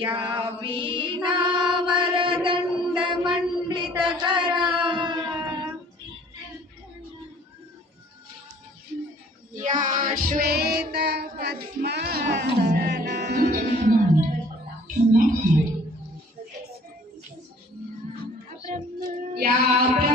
या वीणावरदण्डमण्डितकरा Cabra.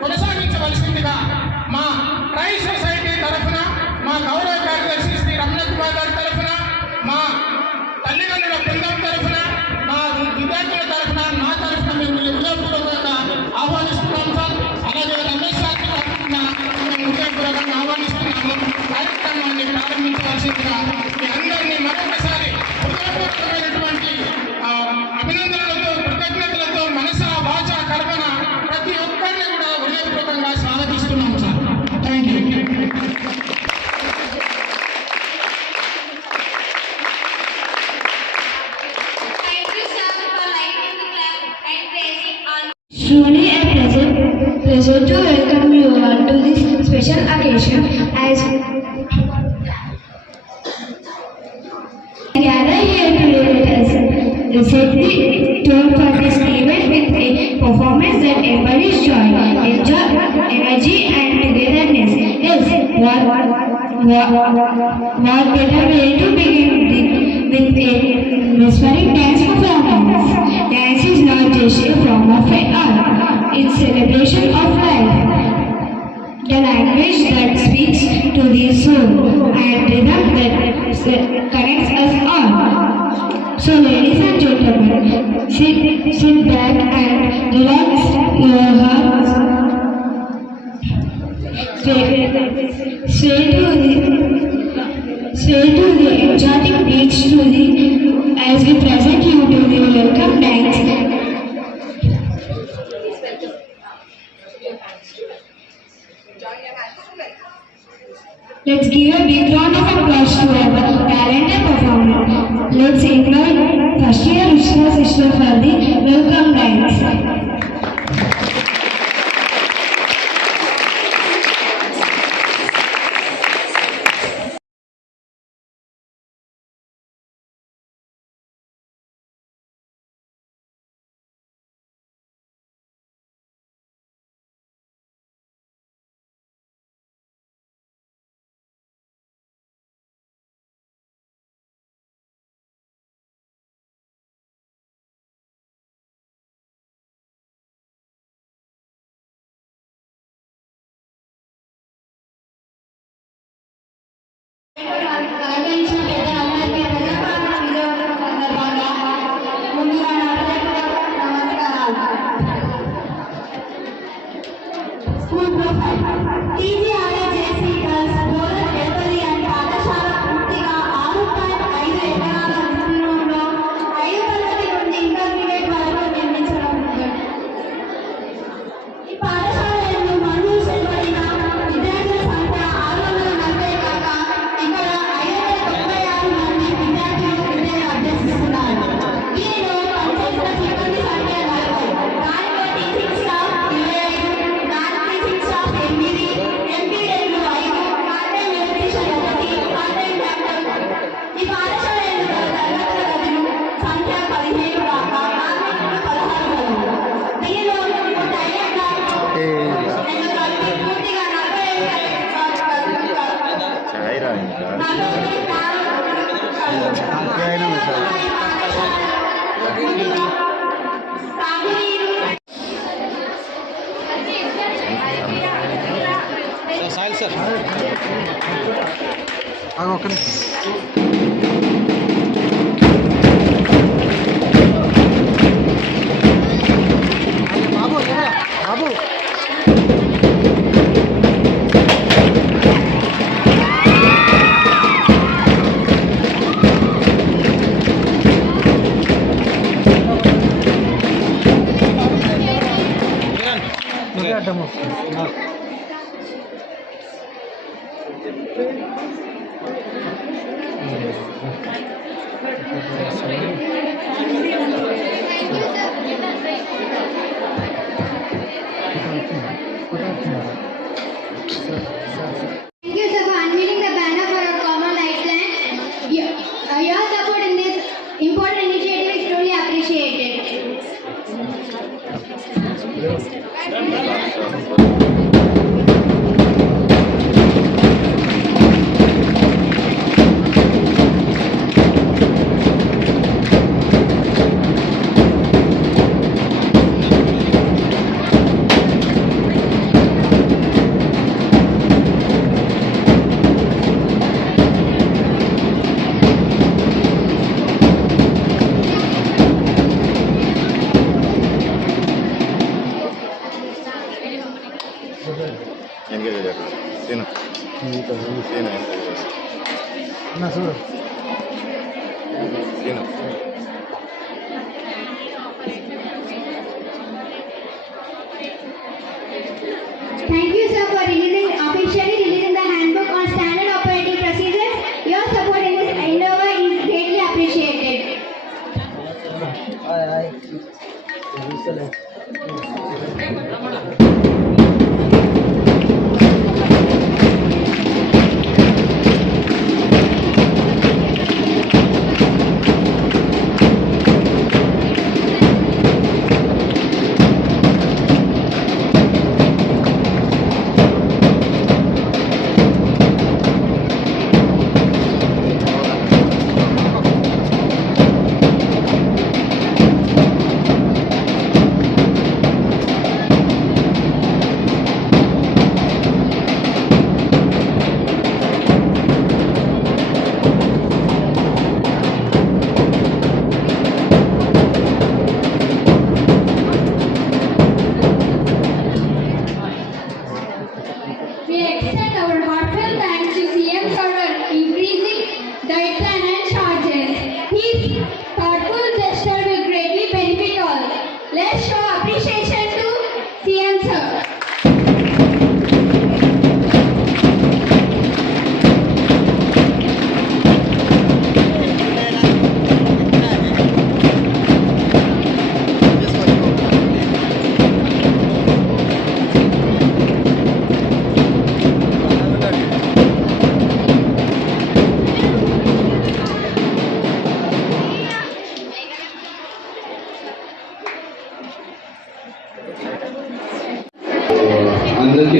కొనసాగించవలసిందిగా మా try society తరఫున మా గౌరవ pleasure to welcome you all to this special occasion as gather here today let us set the tone for this event with a performance that embodies joy, enjoy, energy and togetherness. Yes, what, what, what better way to begin with, a mesmeric dance performance? Dance is not just a form of art, it's celebration of life. The language that speaks to the soul and rhythm that connects us all. So ladies and gentlemen, sit, sit back Let's give a big round of applause to our talented performer. Let's invite year Vishnu sister for the welcome dance. సాయిల్ sir ఒక బాబు బాబు 吃了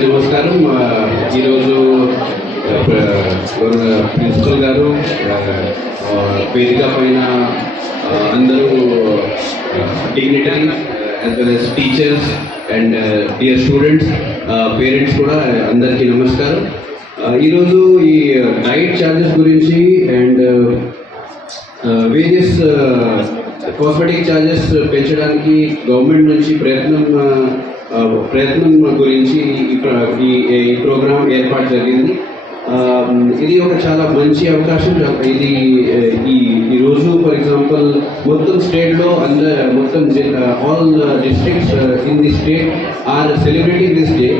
నమస్కారం. ఈరోజు principal గారు వేదిక పైన అందరూ dignitary as well as teachers and dear students parents కూడా అందరికీ నమస్కారం. ఈరోజు ఈ డైట్ ఛార్జెస్ గురించి అండ్ వేరియస్ కాస్మెటిక్ ఛార్జెస్ పెంచడానికి గవర్నమెంట్ నుంచి ప్రయత్నం ప్రయత్నం గురించి ఈ ఈ ఈ ప్రోగ్రాం ఏర్పాటు జరిగింది. ఇది ఒక చాలా మంచి అవకాశం. ఇది ఈ ఈ రోజు ఫర్ ఎగ్జాంపుల్ మొత్తం స్టేట్లో అంద మొత్తం all districts in the state are celebrating this day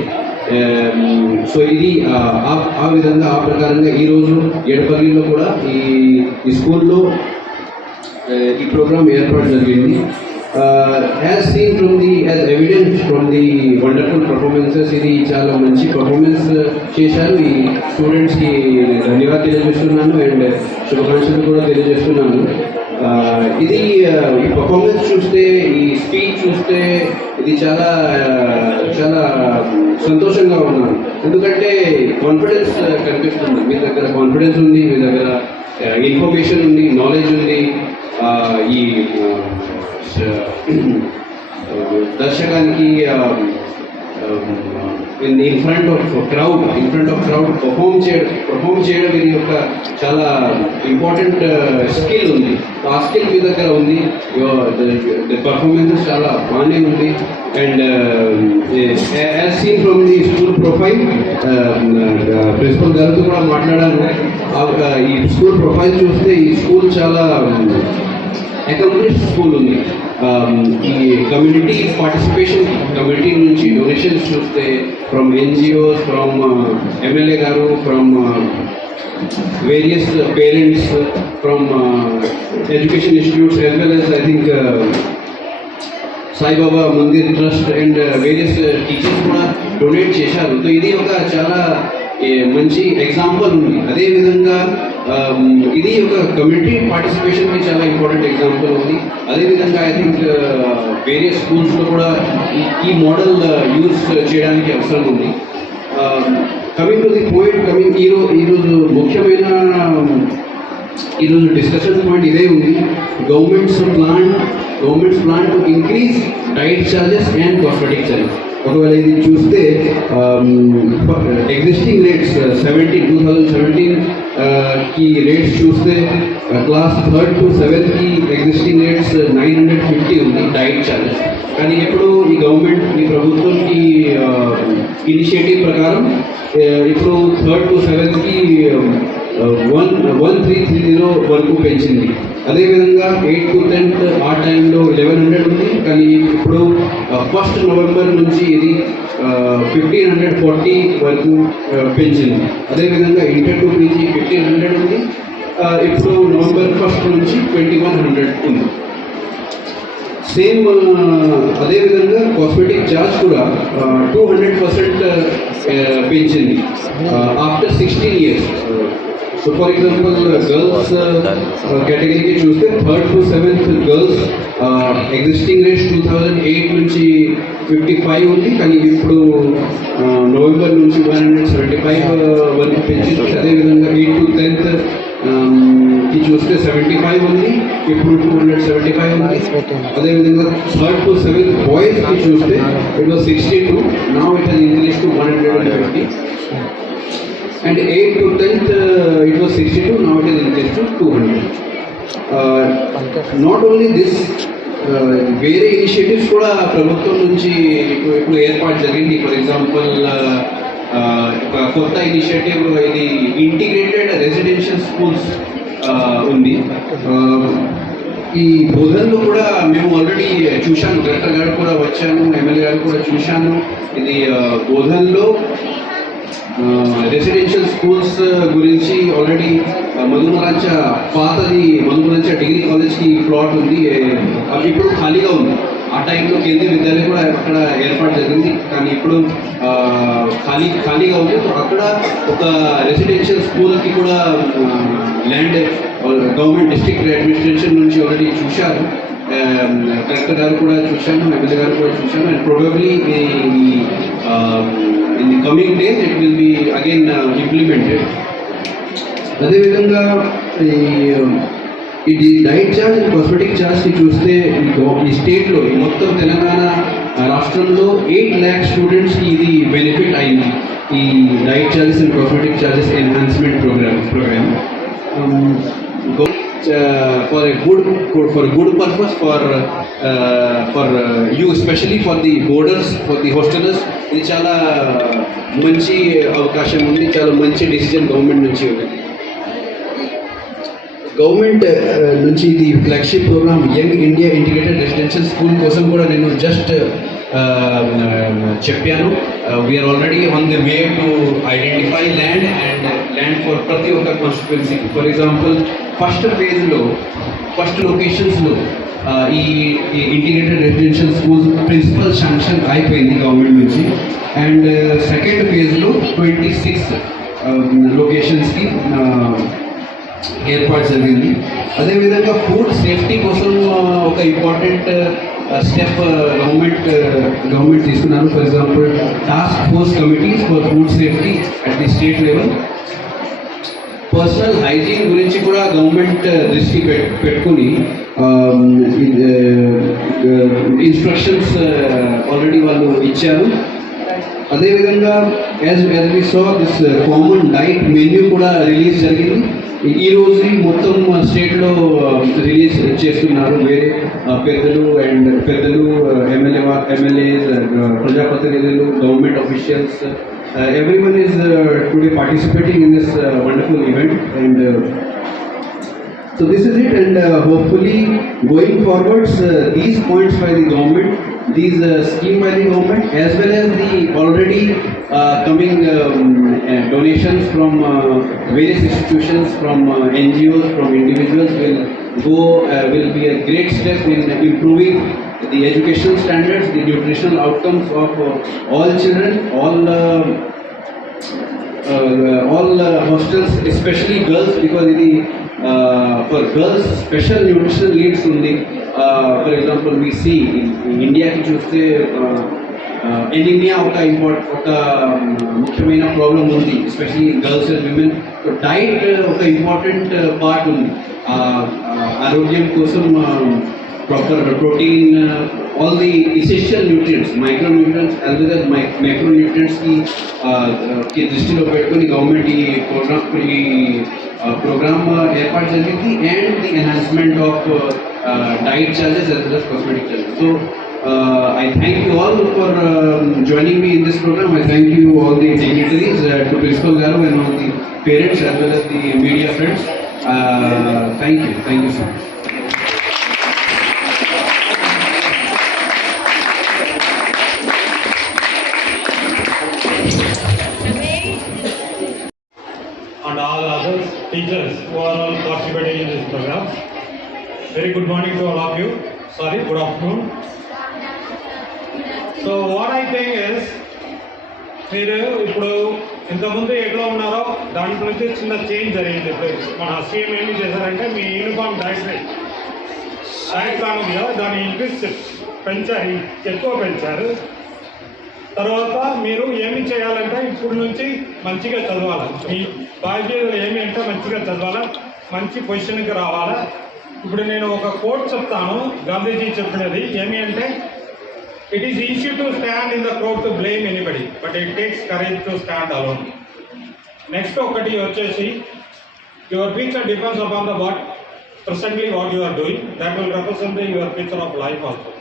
so ఇది ఆ, ఆ- విధంగా ఆ ప్రకారంగా ఈరోజు ఎడపల్లిలో కూడా ఈ ఈ స్కూల్లో ఈ ప్రోగ్రాం ఏర్పాటు జరిగింది. As seen from the as evidence from the wonderful performances ఇది చాలా మంచి పర్ఫార్మెన్స్ చేశారు. ఈ స్టూడెంట్స్కి ధన్యవాదాలు తెలియజేస్తున్నాను అండ్ శుభాకాంక్షలు కూడా తెలియజేస్తున్నాను. ఇది ఈ పర్ఫార్మెన్స్ చూస్తే ఈ స్పీచ్ చూస్తే ఇది చాలా చాలా సంతోషంగా ఉన్నాను. ఎందుకంటే కాన్ఫిడెన్స్ కనిపిస్తుంది. మీ దగ్గర కాన్ఫిడెన్స్ ఉంది మీ దగ్గర ఇన్ఫర్మేషన్ ఉంది నాలెడ్జ్ ఉంది. ఈ దర్శకానికి in in front of crowd in front of crowd perform చేయడం పర్ఫామ్ చేయడం ఇది ఒక చాలా ఇంపార్టెంట్ స్కిల్ uh, ఉంది. ఆ స్కిల్ మీ దగ్గర ఉంది. పర్ఫార్మెన్స్ చాలా బాగానే ఉంది. And as seen from the school profile principal గారితో కూడా మాట్లాడాను. ఆ, ఈ స్కూల్ ప్రొఫైల్ చూస్తే ఈ స్కూల్ చాలా um, అకాంప్లిష్ స్కూల్ ఉంది. ఈ కమ్యూనిటీ పార్టిసిపేషన్ కమ్యూనిటీ నుంచి డొనేషన్స్ చూస్తే ఫ్రమ్ ఎన్జిఓస్ ఫ్రమ్ ఎమ్మెల్యే గారు from various parents from education institutes as well as I think Saibaba Mandir trust and various teachers కూడా donate చేశారు. సో ఇది ఒక చాలా మంచి ఎగ్జాంపుల్ ఉంది. అదేవిధంగా ఇది ఒక కమ్యూనిటీ పార్టిసిపేషన్కి చాలా ఇంపార్టెంట్ ఎగ్జాంపుల్ ఉంది. అదేవిధంగా ఐ థింక్ వేరియస్ స్కూల్స్లో కూడా ఈ- ఈ మోడల్ యూజ్ చేయడానికి అవసరం ఉంది. Coming to the point coming ఈరోజు ఈరోజు ముఖ్యమైన ఈరోజు డిస్కషన్ పాయింట్ ఇదే ఉంది. Government's plan government's plan to increase diet charges and cosmetic charges ఒకవేళ ఇది చూస్తే existing rates seventeen two thousand సెవెంటీన్కి rates చూస్తే class third to సెవెంత్కి existing rates nine hundred fifty ఉంది డైట్ ఛార్జెస్ కానీ ఇప్పుడు ఈ గవర్నమెంట్ ఈ ప్రభుత్వం ఈ ఇనిషియేటివ్ ప్రకారం uh, ఇప్పుడు third to సెవెంత్కి one one three three zero వరకు పెంచింది. అదేవిధంగా ఎయిట్ టు టెన్త్ ఆ టైంలో లెవెన్ హండ్రెడ్ ఉంది. కానీ ఇప్పుడు uh, ఫస్ట్ నవంబర్ నుంచి ఇది ఫిఫ్టీన్ హండ్రెడ్ ఫార్టీ వరకు uh, పెంచింది. అదేవిధంగా ఇంటర్ టు నుంచి ఫిఫ్టీన్ హండ్రెడ్ ఉంది. Uh, ఇప్పుడు నవంబర్ ఫస్ట్ నుంచి ట్వంటీ వన్ హండ్రెడ్ ఉంది సేమ్ అదేవిధంగా కాస్మెటిక్ ఛార్జ్ కూడా టూ హండ్రెడ్ పర్సెంట్ పెంచింది. After sixteen years so for example girls కేటగిరీకి చూస్తే third to seventh girls existing rates two thousand eight నుంచి ఫిఫ్టీ ఫైవ్ ఉంది కానీ ఇప్పుడు నవంబర్ నుంచి వన్ హండ్రెడ్ సెవెంటీ ఫైవ్ వరకు పెంచింది అదేవిధంగా ఎయిట్ టు టెన్త్కి చూస్తే సెవెంటీ ఫైవ్ ఉంది ఇప్పుడు టూ హండ్రెడ్ సెవెంటీ ఫైవ్ ఉంది అదేవిధంగా థర్డ్ టు సెవెంత్ బాయ్స్ చూస్తే ఇట్ వాజ్ సిక్స్టీ టూ నా it has increase to one hundred and fifty and eight to tenth it was sixty two నా it has increase two hundred not only this వేరే initiatives కూడా ప్రభుత్వం నుంచి ఇప్పుడు ఏర్పాటు జరిగింది. ఫర్ ఎగ్జాంపుల్ uh, uh, ఒక కొత్త ఇనిషియేటివ్ ఇది ఇంటిగ్రేటెడ్ రెసిడెన్షియల్ స్కూల్స్ ఉంది. Uh, ఈ బోధనలో కూడా మేము ఆల్రెడీ చూశాను కలెక్టర్ గారు కూడా వచ్చాను ఎమ్మెల్యే గారు కూడా చూశాను. ఇది బోధనలో రెసిడెన్షియల్ స్కూల్స్ uh, గురించి ఆల్రెడీ మధుమరాంచ పాతది మధుమరాంచ డిగ్రీ కాలేజ్కి ప్లాట్ ఉంది. అవి అది ఇప్పుడు ఖాళీగా ఉంది. ఆ టైంలో కేంద్రీయ విద్యాలయం కూడా అక్కడ ఏర్పాటు జరిగింది. కానీ ఇప్పుడు ఖాళీ ఖాళీగా ఉంది. అక్కడ ఒక రెసిడెన్షియల్ స్కూల్కి కూడా ల్యాండ్ గవర్నమెంట్ డిస్ట్రిక్ట్ అడ్మినిస్ట్రేషన్ నుంచి ఆల్రెడీ చూశారు. కలెక్టర్ గారు కూడా చూశాను ఎమ్మెల్యే గారు కూడా చూశాను. And probably coming days it will be again implemented అదేవిధంగా ఈ ఇది డైట్ ఛార్జ్ కాస్మెటిక్ ఛార్జ్కి చూస్తే ఈ స్టేట్లో ఈ మొత్తం తెలంగాణ రాష్ట్రంలో ఎయిట్ ల్యాక్ స్టూడెంట్స్కి ఇది బెనిఫిట్ అయింది. ఈ diet charges and cosmetic charges enhancement program program for good for good purpose for for you especially for the boarders for the hostellers ఇది చాలా మంచి అవకాశం ఉంది. చాలా మంచి డిసిజన్ గవర్నమెంట్ నుంచి ఉంది గవర్నమెంట్ నుంచి ఇది flagship program young India integrated residential school కోసం కూడా నేను జస్ట్ చెప్పాను. We're already on the way to identify land and land for ప్రతి ఒక్క కాన్స్టిట్యున్సీ ఫర్ ఎగ్జాంపుల్ ఫస్ట్ ఫేజ్లో ఫస్ట్ లొకేషన్స్లో ఈ integrated residential schools principle sanction అయిపోయింది గవర్నమెంట్ నుంచి. అండ్ సెకండ్ ఫేజ్లో ట్వంటీ సిక్స్ లొకేషన్స్కి ఏర్పాటు జరిగింది. అదేవిధంగా ఫుడ్ సేఫ్టీ కోసం ఒక ఇంపార్టెంట్ స్టెప్ గవర్నమెంట్ గవర్నమెంట్ తీసుకున్నారు. For example task force committees for food safety at the state level personal hygiene గురించి కూడా గవర్నమెంట్ uh, దృష్టి పెట్టుకుని um, instructions already uh, uh, వాళ్ళు ఇచ్చారు. అదేవిధంగా as as we so this common diet menu కూడా release జరిగింది. ఈ- ఈ రోజు మొత్తం స్టేట్లో రిలీజ్ చేస్తున్నారు వేరే పెద్దలు అండ్ పెద్దలు ఎమ్మెల్యే ఎమ్మెల్యేస్ ప్రజాప్రతినిధులు government officials every one is today participating in this wonderful event and So this is it, and uh, hopefully going forwards, uh, these points by the government, these uh, scheme by the government, as well as the already uh, coming um, uh, donations from uh, various institutions, from uh, NGOs, from individuals, will go uh, will be a great step in improving the educational standards, the nutritional outcomes of all children, all. Uh, all hostels, especially girls, because uh, for girls special nutritional needs ఉంది for example we see ఇండియాకి చూస్తే anaemia ఒక impart ఒక um, ముఖ్యమైన problem ఉంది especially girls and women so diet ఒక important part ఉంది ఆ, ఆ, ఆరోగ్యం కోసం proper protein, uh, all the essential nutrients, micronutrients as well as mi- macronutrients की uh, की దృష్టిలో పెట్టుకుని గవర్నమెంట్ ఈ ప్రోగ్రామ్ ఈ ప్రోగ్రామ్ ఏర్పాటు జరిగింది and the enhancement of Uh, diet challenges as well as cosmetic challenges. So uh, I thank you all for um, joining me in this program. I thank you all the dignitaries, uh, to Principal Garu and all the parents as well as the media friends. Uh, thank you. Thank you so much. And all others, teachers who are all participating in this program. Very good morning to all of you. Sorry, good afternoon. So what I think is మీరు ఇప్పుడు ఇంతకుముందు ఎట్లా ఉన్నారో దాంట్లో నుంచి చిన్న change జరిగింది మన సీఎం ఏమి చేశారంటే మీ యూనిఫామ్ డైరెక్టరీ డైరెక్ట్ కదా దాన్ని ఇంక్రీజ్ పెంచారు ఎక్కువ పెంచారు. తర్వాత మీరు ఏమి చేయాలంటే ఇప్పుడు నుంచి మంచిగా చదవాలి. మీ బాధ్యతలు ఏమి అంటే మంచిగా చదవాలా మంచి పొజిషన్కి రావాలా. ఇప్పుడు నేను ఒక కోట్ చెప్తాను. గాంధీజీ చెప్పినది ఏమి అంటే it is easy to stand in the crowd to blame anybody but it takes courage to stand alone next ఒకటి వచ్చేసి your future depends upon the what presently what you are doing that will represent your future of life also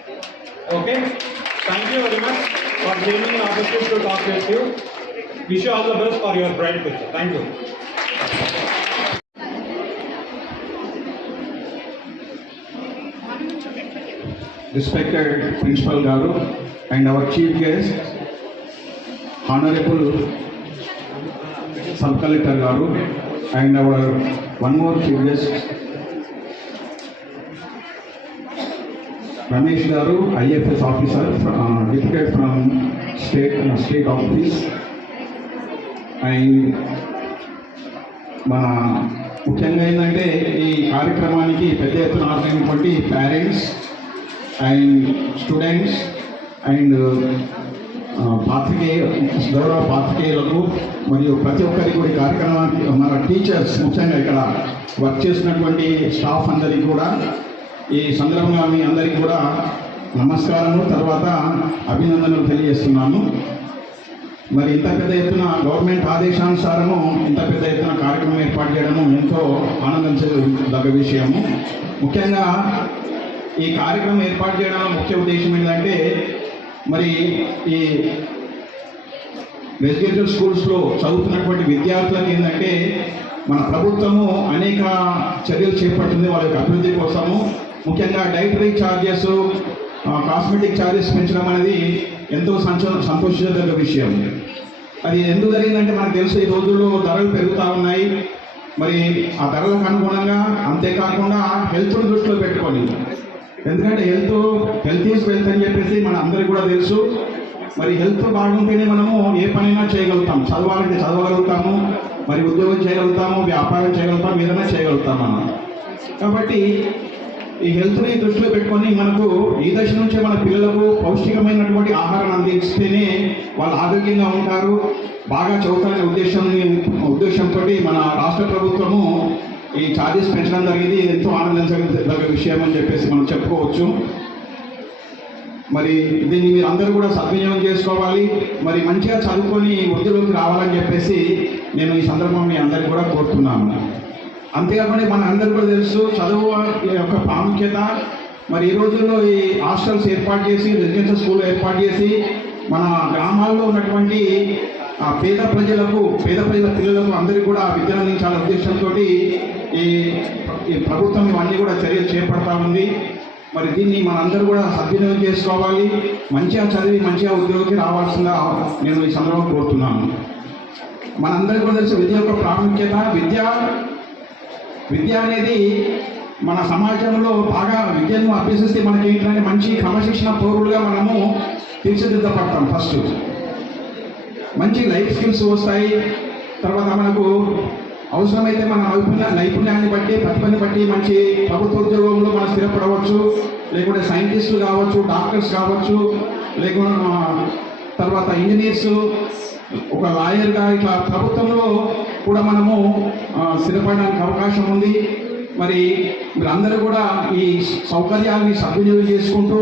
okay thank you very much for giving me an opportunity to talk with all the best for your bright for thank you respected principal గారు and our chief guest honourable sub collector గారు and our one more chief guest Ramesh గారు IFS officer deputed from state state office and మన ముఖ్యంగా ఏంటంటే ఈ కార్యక్రమానికి పెద్ద ఎత్తున ఆడినటువంటి పేరెంట్స్ అండ్ స్టూడెంట్స్ అండ్ పాత్రికేయ గౌరవ పాత్రికేయులకు మరియు ప్రతి ఒక్కరికి కూడా కార్యక్రమానికి మన టీచర్స్ ముఖ్యంగా ఇక్కడ వర్క్ చేసినటువంటి స్టాఫ్ అందరికీ కూడా ఈ సందర్భంగా మీ అందరికీ కూడా నమస్కారము తర్వాత అభినందనలు తెలియజేస్తున్నాను. మరి ఇంత పెద్ద ఎత్తున గవర్నమెంట్ ఆదేశానుసారము ఇంత పెద్ద ఎత్తున కార్యక్రమం ఏర్పాటు చేయడము ఎంతో ఆనందించదగ్గ విషయము. ముఖ్యంగా ఈ కార్యక్రమం ఏర్పాటు చేయడంలో ముఖ్య ఉద్దేశం ఏంటంటే మరి ఈ రెసిడెన్షియల్ స్కూల్స్లో చదువుతున్నటువంటి విద్యార్థులకు ఏంటంటే మన ప్రభుత్వము అనేక చర్యలు చేపట్టింది వాళ్ళ యొక్క అభివృద్ధి కోసము. ముఖ్యంగా డైటరీ ఛార్జెస్ కాస్మెటిక్ ఛార్జెస్ పెంచడం అనేది ఎంతో సంచో సంతోషించదగ్గ విషయం. అది ఎందుకు జరిగిందంటే మనకు తెలుసు ఈ రోజుల్లో ధరలు పెరుగుతూ ఉన్నాయి. మరి ఆ ధరలకు అనుగుణంగా అంతేకాకుండా హెల్త్ను దృష్టిలో పెట్టుకొని ఎందుకంటే హెల్త్ హెల్త్ ఈజ్ వెల్త్ అని చెప్పేసి మన అందరికీ కూడా తెలుసు. మరి హెల్త్ బాగుంటేనే మనము ఏ పనైనా చేయగలుగుతాం. చదవాలంటే చదవగలుగుతాము మరి ఉద్యోగం చేయగలుగుతాము వ్యాపారం చేయగలుగుతాం ఏదైనా చేయగలుగుతాం మనం. కాబట్టి ఈ హెల్త్ని దృష్టిలో పెట్టుకొని మనకు ఈ దశ నుంచే మన పిల్లలకు పౌష్టికమైనటువంటి ఆహారం అందిస్తేనే వాళ్ళు ఆరోగ్యంగా ఉంటారు. బాగా చదువుతారనే ఉద్దేశం ఉద్దేశంతో మన రాష్ట్ర ప్రభుత్వము ఈ ఛార్జెస్ పెంచడం జరిగింది. ఇది ఎంతో ఆనందించదగ్గ విషయం అని చెప్పేసి మనం చెప్పుకోవచ్చు. మరి దీన్ని మీరు అందరూ కూడా సద్వినియోగం చేసుకోవాలి. మరి మంచిగా చదువుకొని వృద్ధిలోకి రావాలని చెప్పేసి నేను ఈ సందర్భం మీ అందరికీ కూడా కోరుతున్నాను. అంతేకాకుండా మన అందరూ కూడా తెలుసు చదువు యొక్క ప్రాముఖ్యత. మరి ఈ రోజుల్లో ఈ హాస్టల్స్ ఏర్పాటు చేసి రెసిడెన్షియల్ స్కూల్ ఏర్పాటు చేసి మన గ్రామాల్లో ఉన్నటువంటి ఆ పేద ప్రజలకు పేద ప్రజల పిల్లలకు అందరికీ కూడా విద్యను అందించాలనే ఉద్దేశంతో ఈ ఈ ప్రభుత్వం ఇవన్నీ కూడా చర్యలు చేపడతా ఉంది. మరి దీన్ని మనందరూ కూడా సద్వినియోగం చేసుకోవాలి. మంచిగా చదివి మంచిగా ఉద్యోగికి రావాల్సిందిగా నేను ఈ సందర్భంగా కోరుతున్నాను. మనందరికీ కూడా తెలుసు విద్య యొక్క ప్రాముఖ్యత. విద్య విద్య అనేది మన సమాజంలో బాగా విద్యను అభ్యసిస్తే మనకి ఏంటంటే మంచి క్రమశిక్షణ పౌరులుగా మనము తీర్చిదిద్దపడతాం ఫస్ట్. మంచి లైఫ్ స్కిల్స్ వస్తాయి. తర్వాత మనకు అవసరమైతే మన నైపుణ్య నైపుణ్యాన్ని బట్టి ప్రతిభని బట్టి మంచి ప్రభుత్వ ఉద్యోగంలో మనం స్థిరపడవచ్చు. లేకుంటే సైంటిస్టులు కావచ్చు డాక్టర్స్ కావచ్చు లేకుండా తర్వాత ఇంజనీర్స్ ఒక లాయర్గా ఇట్లా ప్రభుత్వంలో కూడా మనము స్థిరపడడానికి అవకాశం ఉంది. మరి మీరందరూ కూడా ఈ సౌకర్యాన్ని సద్వినియోగం చేసుకుంటూ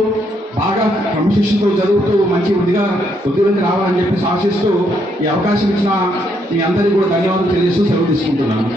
బాగా క్రమశిక్షణతో జరుగుతూ మంచి వృద్ధిగా ఉద్యోగం రావాలని చెప్పి ఆశిస్తూ ఈ అవకాశం ఇచ్చిన మీ అందరికీ కూడా ధన్యవాదాలు తెలియజేస్తూ సెలవు తీసుకుంటున్నాను.